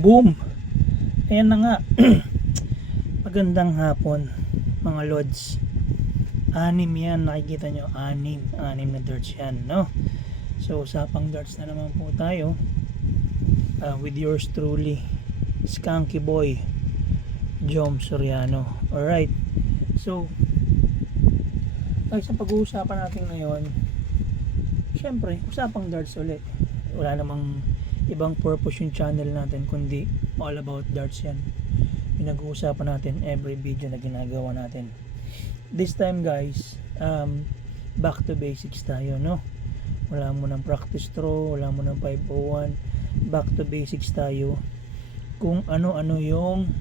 Boom! Ayan na nga. Magandang hapon mga lods. Anim yan, nakikita nyo, anim na darts yan, no? So usapang darts na naman po tayo, with yours truly, Skanky Boy Jom Soriano. Alright, so guys, ang pag-uusapan natin ngayon, syempre usapang darts ulit. Wala namang ibang purpose yung channel natin kundi all about darts yan. Pinag-uusapan natin every video na ginagawa natin. This time guys, back to basics tayo, no? Wala mo ng practice throw, wala mo ng 501. Back to basics tayo kung ano-ano yung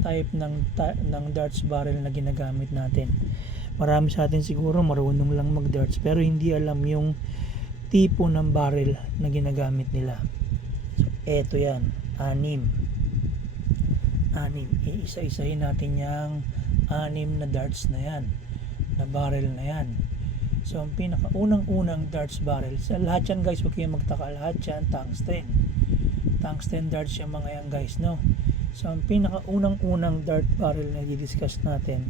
type ng darts barrel na ginagamit natin. Marami sa atin siguro marunong lang mag darts pero hindi alam yung tipo ng barrel na ginagamit nila. So eto yan, anim. Iisa-isahin natin yung anim na darts na yan, na barrel na yan. So ang pinakaunang-unang darts barrel, sa lahat yan guys, huwag kayong magtaka, lahat yan tungsten darts yung mga yan guys, no? So ang pinakaunang-unang dart barrel na i-discuss natin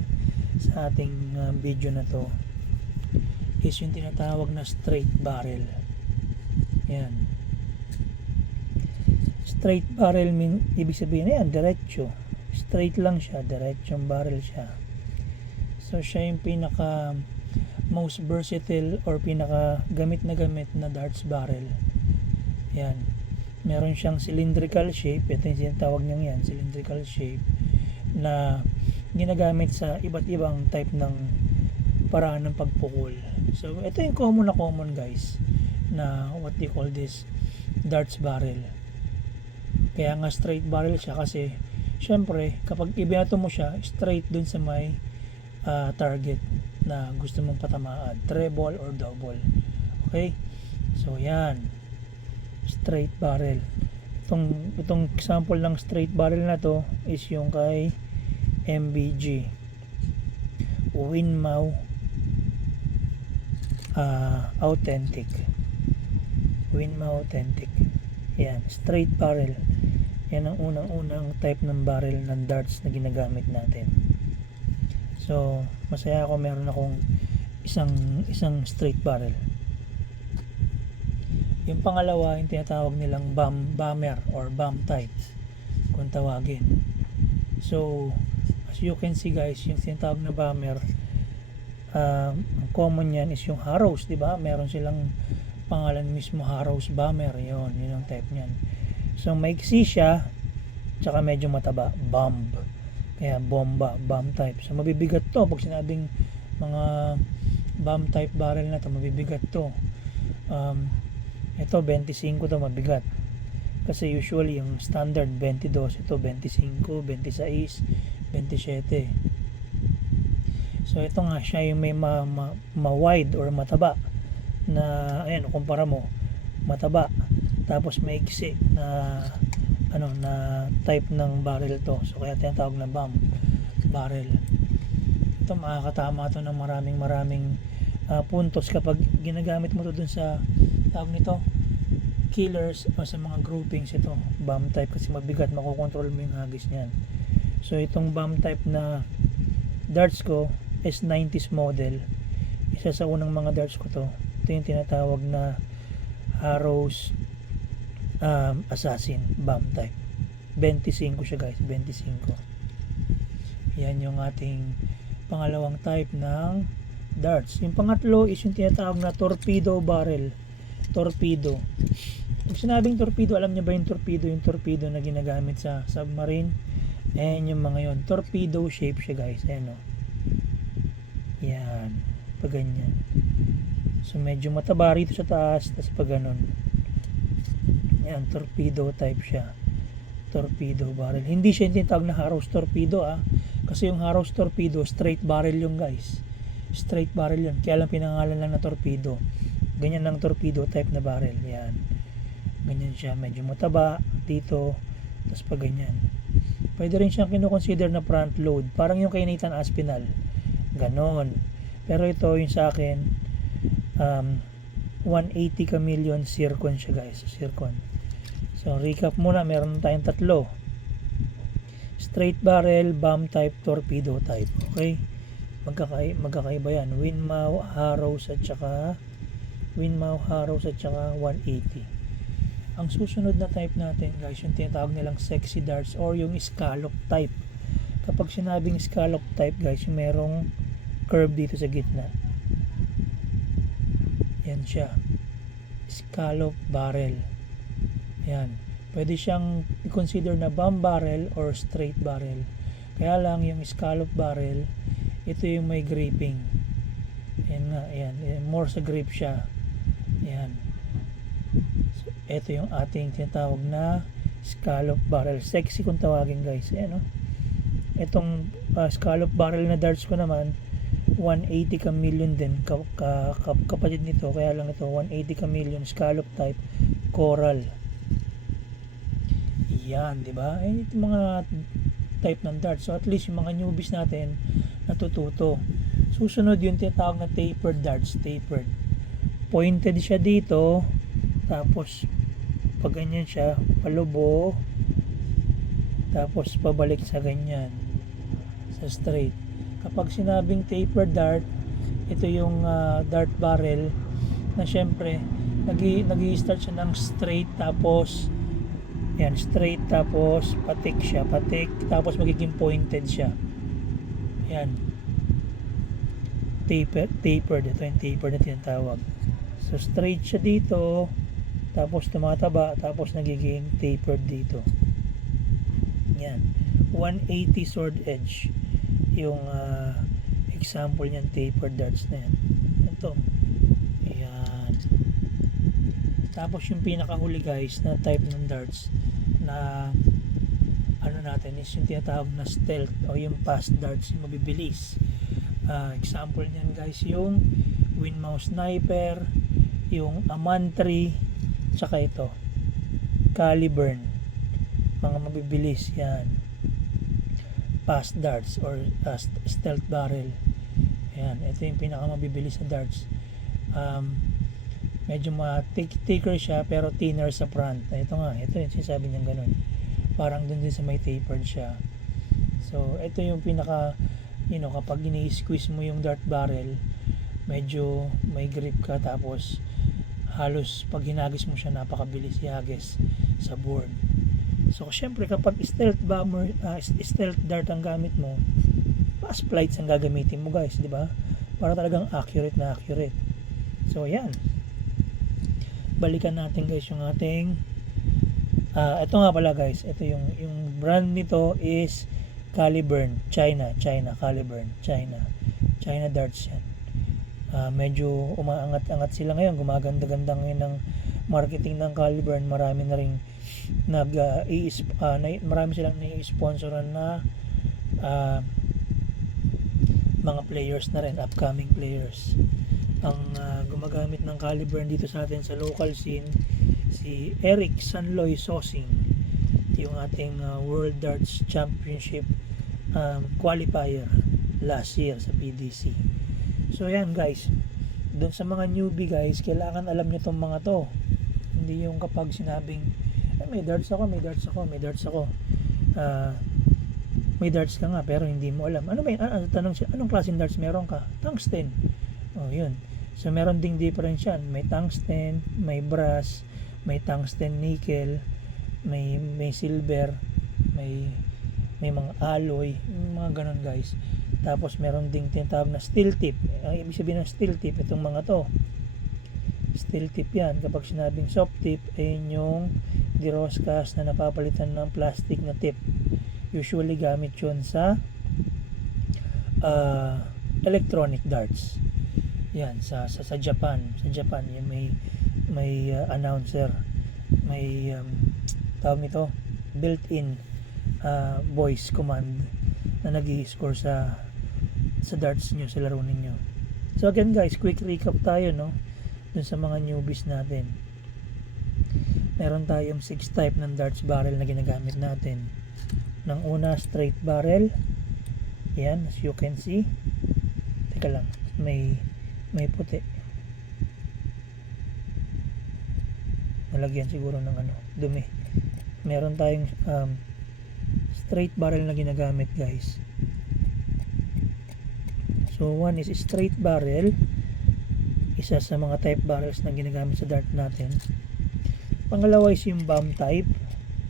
sa ating video na to is yung tinatawag na straight barrel. Yan, straight barrel ibig sabihin na yan, diretso, straight lang siya, diretsong barrel siya. So siya yung pinaka most versatile or pinaka gamit na darts barrel. Yan, meron siyang cylindrical shape. Ito yung sinatawag niyang yan, cylindrical shape, na ginagamit sa iba't ibang type ng paraan ng pagpukul. So ito yung common guys, na what they call this, darts barrel. Kaya nga straight barrel siya kasi syempre kapag ibinato mo siya straight dun sa may target na gusto mong patamaan, treble or double. Okay, so yan, straight barrel. Itong example ng straight barrel na to is yung kay MBG Winmau Authentic. Winmau Authentic. Yan, straight barrel. Yan ang unang type ng barrel ng darts na ginagamit natin. So masaya ako, meron akong isang straight barrel. Yung pangalawa, yung tinatawag nilang bomber or bomb type kung tawagin. So as you can see guys, yung tinatawag na bomber, ang common yan is yung Harrows, di ba? Meron silang pangalan mismo, Harrows bomber. Yun ang type niyan. So maiksi siya, tsaka medyo mataba, bomb. Kaya bomb type. So mabibigat to pag sinabing mga bomb type barrel na to, mabibigat to. Ito 25 to, mabigat. Kasi usually yung standard 22, ito 25, 26, 27. So ito nga siya yung may ma-wide or mataba na, ayan, kumpara mo, mataba tapos maiksi na na type ng barrel to. So kaya tinatawag na bomb barrel. Ito makakatama to ng maraming puntos kapag ginagamit mo to dun sa tawag nito, killers o sa mga groupings. Ito bomb type kasi mabigat, makokontrol mo yung hagis niyan. So itong bomb type na darts ko is 90s model. Isa sa unang mga darts ko to. Ito yung tinatawag na Harrows Assassin bomb type. 25 siya guys, 25. Yan yung ating pangalawang type ng darts. Yung pangatlo is yung tinatawag na torpedo barrel. Torpedo. Kung sinabing torpedo, alam niyo ba yung torpedo? Yung torpedo na ginagamit sa submarine. Ayan yung mga yon, torpedo shape siya guys. Ayan o. Yan, pag ganyan. So medyo mataba rito sa taas, tapos pag ganun. Yan, torpedo type siya. Torpedo barrel. Hindi siya yung tinatawag na Harrows torpedo kasi yung Harrows torpedo straight barrel yung guys. Straight barrel yun. Kaya lang pinangalan lang na torpedo. Ganyan lang torpedo type na barrel. Yan. Ganyan siya. Medyo mataba dito. Tapos pag ganyan. Pwede rin siyang kinukonsider na front load. Parang yung kay Nathan Aspinall. Ganon. Pero ito yung sa akin, 180 chameleon zircon siya guys. Zircon. So recap muna, meron tayong tatlo: straight barrel, bomb type, torpedo type. Okay, magkakaiba yan. Windmow, Harrows at saka 180. Ang susunod na type natin guys, yung tinatawag nilang sexy darts or yung scallop type. Kapag sinabing scallop type guys, yung merong curve dito sa gitna, yan siya, scallop barrel. Yan, pwede siyang i-consider na bomb barrel or straight barrel. Kaya lang yung scallop barrel, ito yung may griping. Yan nga, yan, more sa grip siya. Yan, so, ito yung ating tinatawag na scallop barrel. Sexy kung tawagin guys. Ayan, no? Itong scallop barrel na darts ko naman, 180 chameleon din, kapatid nito. Kaya lang ito 180 chameleon, scallop type, coral. Yan, di ba? Eh, ito mga type ng darts. So at least yung mga newbies natin natututo. Susunod yung tinatawag na tapered darts. Tapered, pointed siya dito, tapos pag ganyan siya, palubo, tapos pabalik sa ganyan, sa straight. Kapag sinabing tapered dart, ito yung dart barrel na syempre nag-i-start siya ng straight, tapos yan, straight, tapos patik siya, patik, tapos magiging pointed siya. Yan, tapered. Ito yung tapered na tinatawag. So straight siya dito, tapos tumataba, tapos nagiging tapered dito. Yan, 180 sword edge yung example niyan, tapered darts na yan. Ito, yan. Tapos yung pinakahuli guys na type ng darts na ano natin is yung tinatawag na stealth o yung fast darts, yung mabibilis. Example niyan guys, yung Windmow Sniper, yung Amantri, saka ito Caliburn, mga mabibilis yan, fast darts or stealth barrel. Ayan, ito yung pinakamabibilis na darts. Medyo ma-thicker siya pero thinner sa front. Ito nga, ito yung sinasabi niyang ganun, parang dun din sa may tapered siya. So ito yung pinaka, kapag ini-squeeze mo yung dart barrel, medyo may grip ka, tapos halos pag hinagis mo siya, napakabilis ihagis sa board. So syempre kapag stealth dart ang gamit mo, fast flights ang gagamitin mo guys, di ba? Para talagang accurate na accurate. So yan, balikan natin guys yung ating ito nga pala guys, ito yung brand nito is Caliburn, China Caliburn, China darts yan. Medyo umaangat-angat sila ngayon, gumaganda-ganda ngayon ng marketing ng Caliburn. Marami na ring marami silang nai-sponsoran na mga players na rin, upcoming players. Ang gumagamit ng Caliburn dito sa atin sa local scene, si Eric Sanloy Sosing, yung ating World Darts Championship qualifier last year sa PDC. So yan guys, doon sa mga newbie guys, kailangan alam nyo tong mga to. Hindi yung kapag sinabing may darts ako, may darts ako, may darts ka nga pero hindi mo alam. Ano ba yun? Tanong siya, anong klaseng darts meron ka? Tungsten. Oh, yun. So meron ding difference yan. May tungsten, may brass, may tungsten nickel, may silver, may mga alloy, mga ganun guys. Tapos meron ding tinatawag na steel tip. Ang ibig sabihin ng steel tip, itong mga to, steel tip yan. Kapag sinabing soft tip, ayun yung diroscas na napapalitan ng plastic na tip. Usually gamit yun sa electronic darts. Yan, sa Japan. Sa Japan, yan may announcer, may tawag nito, built-in voice command na nag-i-score sa darts nyo, sa laro ninyo. So again guys, quick recap tayo, no, dun sa mga newbies natin. Meron tayong 6 type ng darts barrel na ginagamit natin. Nang una, straight barrel. Yan, as you can see. Teka lang, may puti. Nalagyan siguro ng dumi. meron tayong straight barrel na ginagamit guys. So one is straight barrel, isa sa mga type barrels na ginagamit sa dart natin. Pangalawa is yung bomb type,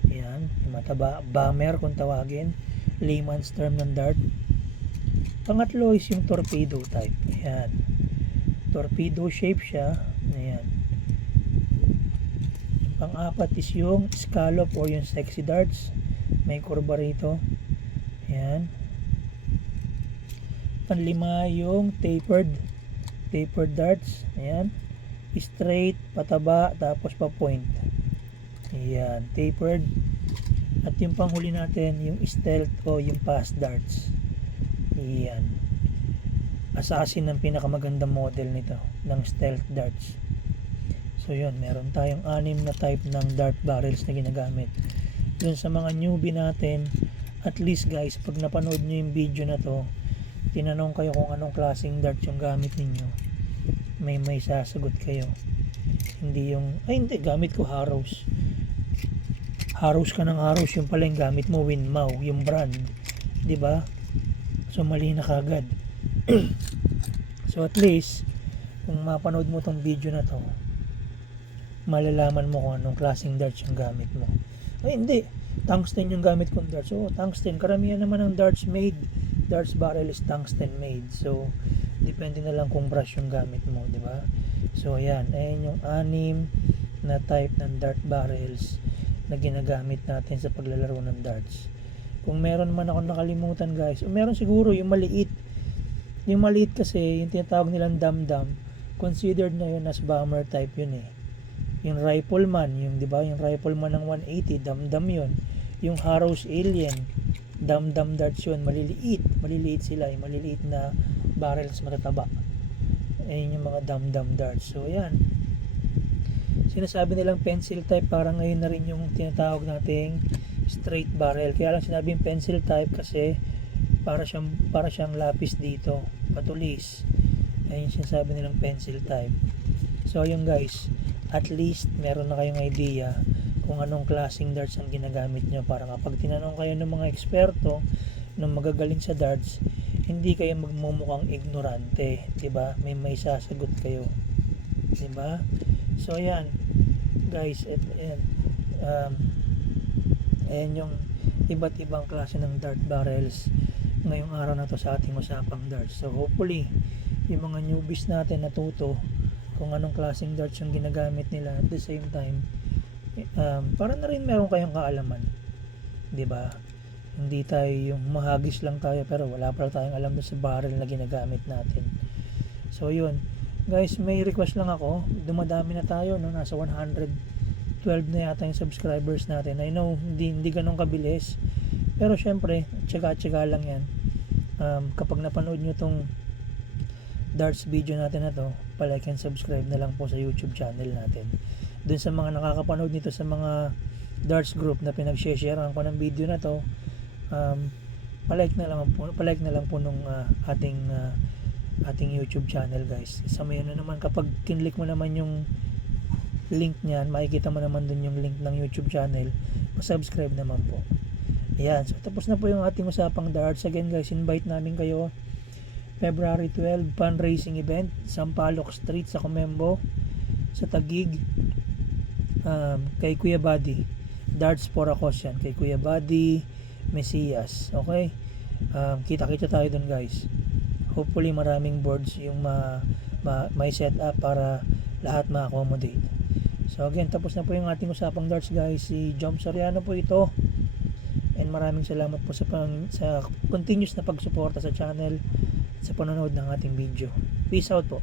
ayan, yung mataba, bomber kung tawagin, layman's term ng dart. Pangatlo is yung torpedo type, ayan, torpedo shape siya, ayan. Pang-apat is yung scallop or yung sexy darts, may kurba rito, ayan. Panlima yung tapered darts, ayan, straight, pataba, tapos pa point, ayan, tapered. At yung panghuli natin yung stealth o yung fast darts, ayan, assassin ang pinakamagandang model nito ng stealth darts. So yun, meron tayong 6 na type ng dart barrels na ginagamit. Dun sa mga newbie natin, at least guys, pag napanood nyo yung video na to, tinanong kayo kung anong klaseng dart yung gamit ninyo, may sasagot kayo. Hindi yung, ay hindi, gamit ko Harrows. Harrows ka ng Harrows, yung pala yung gamit mo Winmau, yung brand, di ba? So mali na kagad. So at least kung mapanood mo tong video na to, malalaman mo kung anong klaseng darts yung gamit mo. Ay hindi, tungsten yung gamit kong darts. So tungsten, karamihan naman ng darts barrel is tungsten made. So depende na lang kung brush yung gamit mo, di ba? So ayan yung 6 na type ng dart barrels na ginagamit natin sa paglalaro ng darts. Kung meron man ako nakalimutan guys, o meron siguro yung maliit. Yung maliit kasi, yung tinatawag nilang dam-dam, considered na yun as bomber type yun eh. Yung rifleman, yung di ba, yung rifleman ng 180, dam-dam yun. Yung Harrows Alien, dam-dam darts yun, maliliit sila, yung maliliit na barrels matataba. Ayun yung mga dam-dam darts. So ayan, sinasabi nilang pencil type, parang ngayon na rin yung tinatawag nating straight barrel. Kaya lang sinabing pencil type kasi para siyang lapis dito, patulis. Ayun sinasabi nilang pencil type. So ayun guys, at least meron na kayong idea kung anong klaseng darts ang ginagamit nyo, para kapag tinanong kayo ng mga eksperto ng magagaling sa darts, hindi kayo magmumukhang ignorante, diba? May sasagot kayo, diba? So ayan guys, ayan yung iba't ibang klase ng dart barrels ngayong araw na to sa ating usapang darts. So hopefully yung mga newbies natin natuto kung anong klaseng darts yung ginagamit nila, at the same time para na rin meron kayong kaalaman, di ba? Hindi tayo yung mahagis lang tayo pero wala pala tayong alam sa barrel na ginagamit natin. So yun guys, may request lang ako, dumadami na tayo, no? Nasa 112 na yata yung subscribers natin. I know hindi ganun kabilis, pero syempre tiyaga lang yan. Kapag napanood nyo tong darts video natin na to, palike and subscribe na lang po sa YouTube channel natin. Dun sa mga nakakapanood nito sa mga darts group na pinag-sharean ko ng video na to, palike na lang po nung ating YouTube channel guys. Sa mayon na naman, kapag kinlik mo naman yung link niyan, makikita mo naman dun yung link ng YouTube channel, subscribe naman po. Ayan, so tapos na po yung ating usapang darts. Again guys, invite namin kayo February 12, fundraising event, Sampaloc Street sa Comembo, sa Taguig, kay Kuya Buddy, Darts for a Cause yan, kay Kuya Buddy Mesias. Okay, kita-kita tayo dun guys. Hopefully maraming boards yung may set up para lahat ma-accommodate. So again, tapos na po yung ating usapang darts guys. Si Jom Soriano po ito, and maraming salamat po sa continuous na pagsuporta sa channel, sa panonood ng ating video. Peace out po.